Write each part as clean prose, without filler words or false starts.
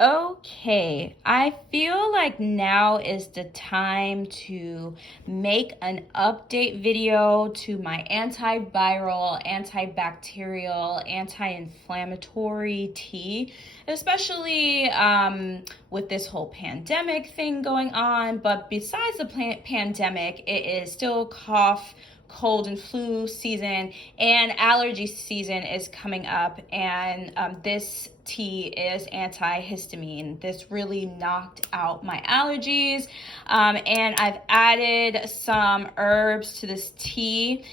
Okay, I feel like now is the time to make an update video to my antiviral, antibacterial, anti-inflammatory tea, especially with this whole pandemic thing going on. But besides the pandemic, it is still cough, cold and flu season, and allergy season is coming up, and this tea is antihistamine. This really knocked out my allergies, and I've added some herbs to this tea.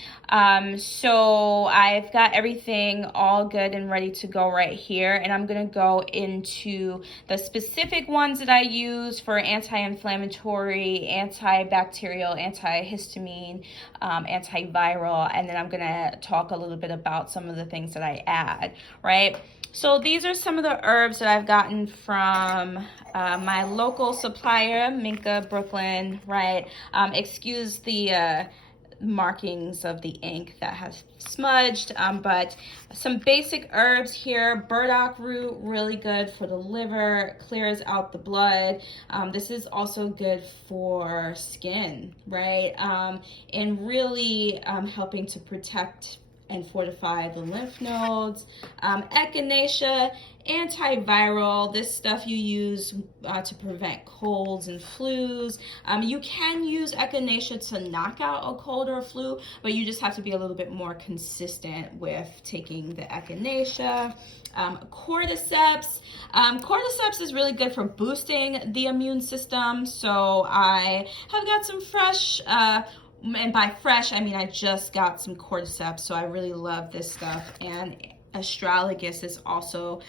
So I've got everything all good and ready to go right here, and I'm gonna go into the specific ones that I use for anti-inflammatory, antibacterial, antihistamine, antiviral, and then I'm gonna talk a little bit about some of the things that I add, right? So these are some of the herbs that I've gotten from my local supplier, Minka, Brooklyn, right? Excuse the markings of the ink that has smudged, but some basic herbs here. Burdock root, really good for the liver, clears out the blood. This is also good for skin, right? And really helping to protect and fortify the lymph nodes. Echinacea, antiviral. This stuff you use to prevent colds and flus. You can use echinacea to knock out a cold or a flu, but you just have to be a little bit more consistent with taking the echinacea. Cordyceps. Cordyceps is really good for boosting the immune system. So I have got some fresh, and by fresh, I mean I just got some cordyceps, so I really love this stuff. And astragalus is also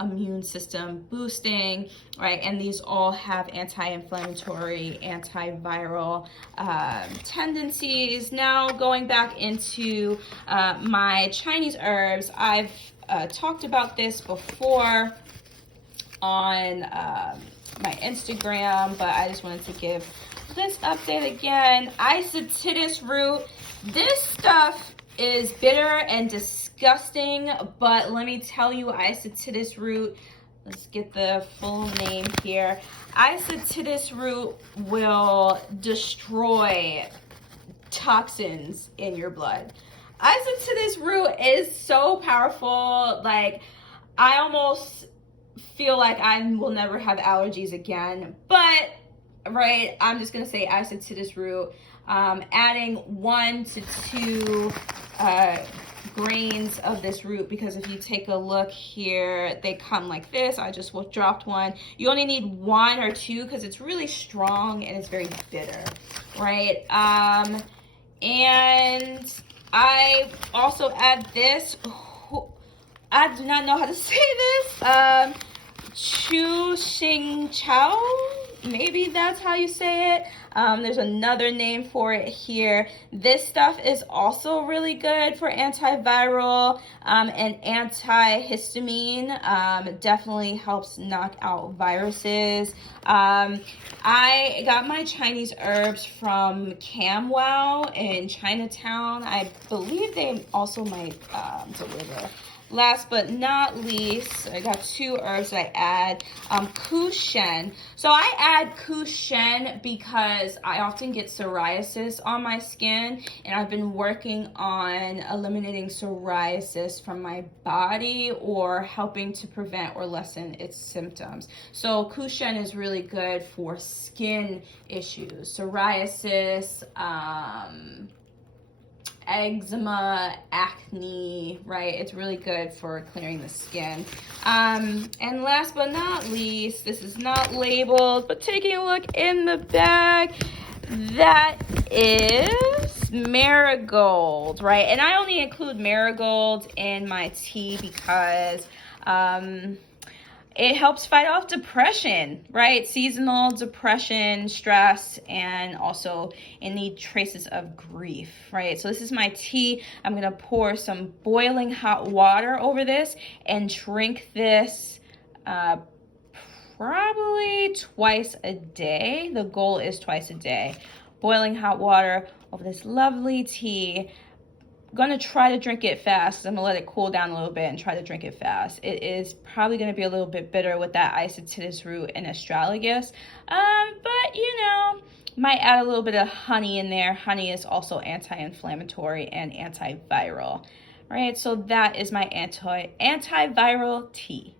immune system boosting, right? And these all have anti-inflammatory, antiviral tendencies. Now going back into my Chinese herbs, I've talked about this before on my Instagram, but I just wanted to give this update again. Isotidus root. This stuff is bitter and disgusting, but let me tell you, isotidus root, let's get the full name here. Isotidus root will destroy toxins in your blood. Isotidus root is so powerful. Like, I almost feel like I will never have allergies again, but right, I'm just gonna say isotidus root. Adding 1 to 2 grains of this root, because if you take a look here, they come like this. I just dropped one. You only need 1 or 2 because it's really strong and it's very bitter, right? And I also add this. I do not know how to say this. Chu Xing Chao. Maybe that's how you say it. There's another name for it here. This stuff is also really good for antiviral and antihistamine. It definitely helps knock out viruses. I got my Chinese herbs from Camwow in Chinatown. I believe they also might deliver. Last but not least, I got 2 herbs that I add. Kushen. So I add Kushen because I often get psoriasis on my skin, and I've been working on eliminating psoriasis from my body or helping to prevent or lessen its symptoms. So Kushen is really good for skin issues, psoriasis, eczema, acne, right? It's really good for clearing the skin. And last but not least, this is not labeled, but taking a look in the bag, that is marigold, right? And I only include marigold in my tea because it helps fight off depression, right? Seasonal depression, stress, and also any traces of grief, right? So this is my tea. I'm gonna pour some boiling hot water over this and drink this probably twice a day. The goal is twice a day. Boiling hot water over this lovely tea. gonna try to drink it fast. I'm gonna let it cool down a little bit and try to drink it fast. It is probably gonna be a little bit bitter with that isotidis root and astragalus, but you know, might add a little bit of honey in there. Honey is also anti-inflammatory and antiviral. All right, so that is my antiviral tea.